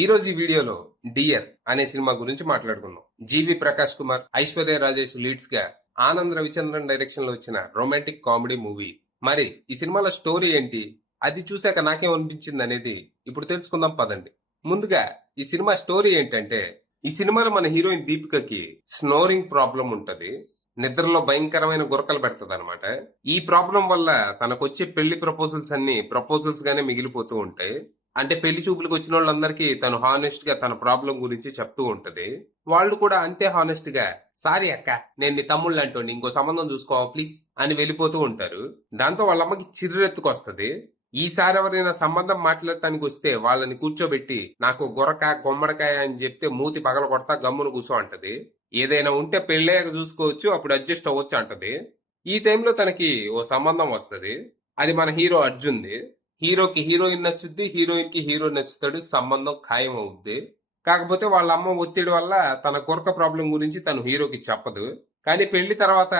ఈ రోజు ఈ వీడియోలో డియర్ అనే సినిమా గురించి మాట్లాడుకుందాం. జీవి ప్రకాష్ కుమార్, ఐశ్వర్య రాజేష్ లీడ్స్ గా ఆనంద్ రవిచంద్రన్ డైరెక్షన్ లో వచ్చిన రొమాంటిక్ కామెడీ మూవీ. మరి ఈ సినిమాలో స్టోరీ ఏంటి, అది చూశాక నాకేమనిపించింది అనేది ఇప్పుడు తెలుసుకుందాం పదండి. ముందుగా ఈ సినిమా స్టోరీ ఏంటంటే, ఈ సినిమాలో మన హీరోయిన్ దీపికకి స్నోరింగ్ ప్రాబ్లం ఉంటది. నిద్రలో భయంకరమైన గురకలు పెడతది అనమాట. ఈ ప్రాబ్లం వల్ల తనకొచ్చే పెళ్లి ప్రపోజల్స్ అన్ని ప్రపోజల్స్ గానే మిగిలిపోతూ ఉంటాయి. అంటే పెళ్లి చూపులకు వచ్చిన వాళ్ళందరికీ తను హానెస్ట్ గా తన ప్రాబ్లం గురించి చెప్తూ ఉంటది. వాళ్ళు కూడా అంతే హానెస్ట్ గా, సారీ అక్క, నేను నీ తమ్ముళ్ళు అంటోండి, ఇంకో సంబంధం చూసుకోవా ప్లీజ్ అని వెళ్ళిపోతూ ఉంటారు. దాంతో వాళ్ళ అమ్మకి చిర్రెత్తుకొస్తది. ఈసారి ఎవరైనా సంబంధం మాట్లాడటానికి వస్తే వాళ్ళని కూర్చోబెట్టి నాకు గొరక గుమ్మడికాయ అని చెప్తే మూతి పగల కొడతా, గమ్మును కూర్చో అంటది. ఏదైనా ఉంటే పెళ్ళయ్యాక చూసుకోవచ్చు, అప్పుడు అడ్జస్ట్ అవ్వచ్చు అంటది. ఈ టైంలో తనకి ఓ సంబంధం వస్తది. అది మన హీరో అర్జున్ది. హీరోకి హీరోయిన్ నచ్చుద్ది, హీరోయిన్ కి హీరో నచ్చుతాడు, సంబంధం ఖాయం అవుద్ది. కాకపోతే వాళ్ళ అమ్మ ఒత్తిడి వల్ల తన కొరక ప్రాబ్లం గురించి తను హీరోకి చెప్పదు. కానీ పెళ్లి తర్వాత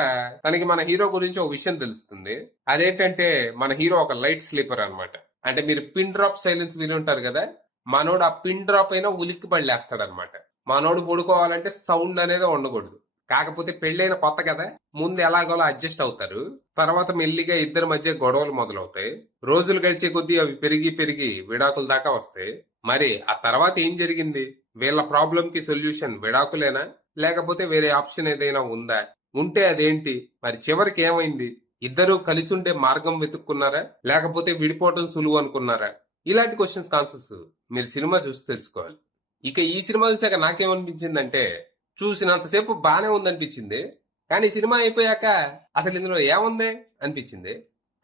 తనకి మన హీరో గురించి ఒక విషయం తెలుస్తుంది. అదేంటంటే మన హీరో ఒక లైట్ స్లీపర్ అన్నమాట. అంటే మీరు పిన్ డ్రాప్ సైలెన్స్ విని ఉంటారు కదా, మనోడు ఆ పిన్ డ్రాప్ అయినా ఉలిక్కి పడలేస్తాడనమాట. మనోడు పడుకోవాలంటే సౌండ్ అనేది ఉండకూడదు. కాకపోతే పెళ్ళైన కొత్త కదా, ముందు ఎలాగోలా అడ్జస్ట్ అవుతారు. తర్వాత మెల్లిగా ఇద్దరి మధ్య గొడవలు మొదలవుతాయి. రోజులు గడిచే కొద్దీ అవి పెరిగి పెరిగి విడాకుల దాకా వస్తాయి. మరి ఆ తర్వాత ఏం జరిగింది? వీళ్ళ ప్రాబ్లం కి సొల్యూషన్ విడాకులేనా, లేకపోతే వేరే ఆప్షన్ ఏదైనా ఉందా? ఉంటే అదేంటి? మరి చివరికి ఏమైంది? ఇద్దరూ కలిసి ఉండే మార్గం వెతుక్కున్నారా, లేకపోతే విడిపోవటం సులువు అనుకున్నారా? ఇలాంటి క్వశ్చన్స్ ఆన్సర్స్ మీరు సినిమా చూసి తెలుసుకోవాలి. ఇక ఈ సినిమా చూసాక నాకేమనిపించిందంటే, చూసినంతసేపు బానే ఉందనిపించింది, కానీ సినిమా అయిపోయాక అసలు ఇందులో ఏముంది అనిపించింది.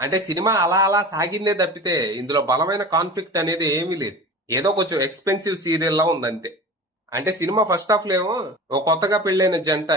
అంటే సినిమా అలా అలా సాగిందే తప్పితే ఇందులో బలమైన కాన్ఫ్లిక్ట్ అనేది ఏమీ లేదు. ఏదో కొంచెం ఎక్స్పెన్సివ్ సీరియల్ లా ఉందంతే. అంటే సినిమా ఫస్ట్ హాఫ్ లో ఏమో ఓ కొత్తగా పెళ్లైన జంట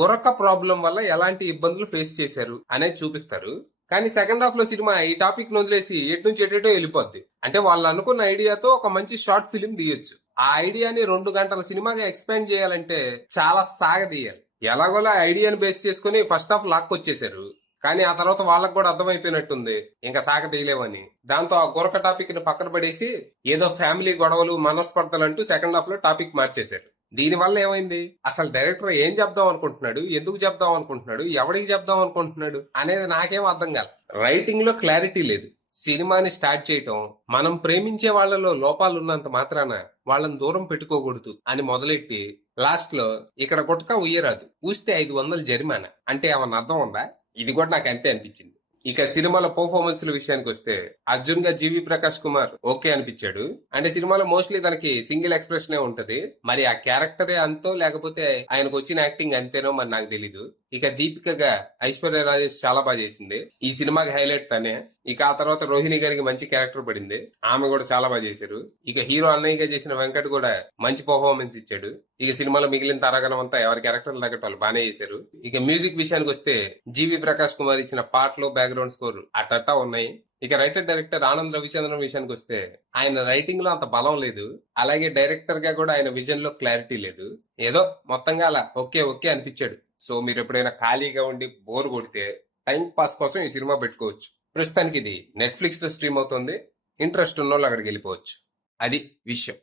గురక ప్రాబ్లం వల్ల ఎలాంటి ఇబ్బందులు ఫేస్ చేశారు అనేది చూపిస్తారు. కానీ సెకండ్ హాఫ్ లో సినిమా ఈ టాపిక్ వదిలేసి ఎటు నుంచి ఎటేటో వెళ్ళిపోద్ది. అంటే వాళ్ళు అనుకున్న ఐడియాతో ఒక మంచి షార్ట్ ఫిలిం తీయొచ్చు. ఆ ఐడియాని 2 గంటల సినిమాగా ఎక్స్పాండ్ చేయాలంటే చాలా సాగదీయాలి. ఎలాగోలా ఐడియాని బేస్ చేసుకుని ఫస్ట్ హాఫ్ లాక్కొచ్చేశారు. కానీ ఆ తర్వాత వాళ్ళకు కూడా అర్థమైపోయినట్టుంది ఇంకా సాగ తీయలేమని. దాంతో ఆ గొరక టాపిక్ ని పక్కన పడేసి ఏదో ఫ్యామిలీ గొడవలు మనస్పర్ధలు అంటూ సెకండ్ హాఫ్ లో టాపిక్ మార్చేశారు. దీని వల్ల ఏమైంది? అసలు డైరెక్టర్ ఏం చెప్దాం అనుకుంటున్నాడు, ఎందుకు చెప్దాం అనుకుంటున్నాడు, ఎవరికి చెప్దాం అనుకుంటున్నాడు అనేది నాకేం అర్థం కాదు. రైటింగ్ లో క్లారిటీ లేదు. సినిమాని స్టార్ట్ చేయటం, మనం ప్రేమించే వాళ్లలో లోపాలు ఉన్నంత మాత్రాన వాళ్ళని దూరం పెట్టుకోకూడదు అని మొదలెట్టి లాస్ట్ లో ఇక్కడ గుట్కా ఉయ్యరాదు, ఊస్తే 500 జరిమానా అంటే ఏమన్నా అర్థం ఉందా? ఇది కూడా నాకు అంతే అనిపించింది. ఇక సినిమాలో పర్ఫార్మెన్స్ విషయానికి వస్తే, అర్జున్ గా జీవి ప్రకాష్ కుమార్ ఓకే అనిపించాడు. అంటే సినిమాలో మోస్ట్లీ తనకి సింగిల్ ఎక్స్ప్రెషన్ ఉంటది. మరి ఆ క్యారెక్టరే అంతో, లేకపోతే ఆయనకు వచ్చిన యాక్టింగ్ అంతేనో మరి నాకు తెలీదు. ఇక దీపికగా ఐశ్వర్య రాజేష్ చాలా బాగా చేసింది. ఈ సినిమాకి హైలైట్ తనే. ఇక ఆ తర్వాత రోహిణి గారికి మంచి క్యారెక్టర్ పడింది, ఆమె కూడా చాలా బాగా చేశారు. ఇక హీరో అన్నయ్యగా చేసిన వెంకట్ కూడా మంచి పర్ఫార్మెన్స్ ఇచ్చాడు. ఇక సినిమాలో మిగిలిన తారాగణం అంతా ఎవరి క్యారెక్టర్ తగ్గట్టు వాళ్ళు బాగానే చేశారు. ఇక మ్యూజిక్ విషయానికి వస్తే, జీవి ప్రకాష్ కుమార్ ఇచ్చిన పాటలు, బ్యాక్గ్రౌండ్ స్కోర్ అట్టట్టా ఉన్నాయి. ఇక రైటర్ డైరెక్టర్ ఆనంద్ రవిచంద్రన్ విషయానికి వస్తే, ఆయన రైటింగ్ లో అంత బలం లేదు, అలాగే డైరెక్టర్ గా కూడా ఆయన విజన్ లో క్లారిటీ లేదు. ఏదో మొత్తంగా అలా ఓకే ఓకే అనిపించాడు. సో మీరు ఎప్పుడైనా ఖాళీగా ఉండి బోర్ కొడితే టైం పాస్ కోసం ఈ సినిమా పెట్టుకోవచ్చు. ప్రస్తుతానికి ఇది నెట్ఫ్లిక్స్ లో స్ట్రీమ్ అవుతుంది. ఇంట్రెస్ట్ ఉన్న వాళ్ళు అక్కడికి వెళ్ళిపోవచ్చు. అది విషయం.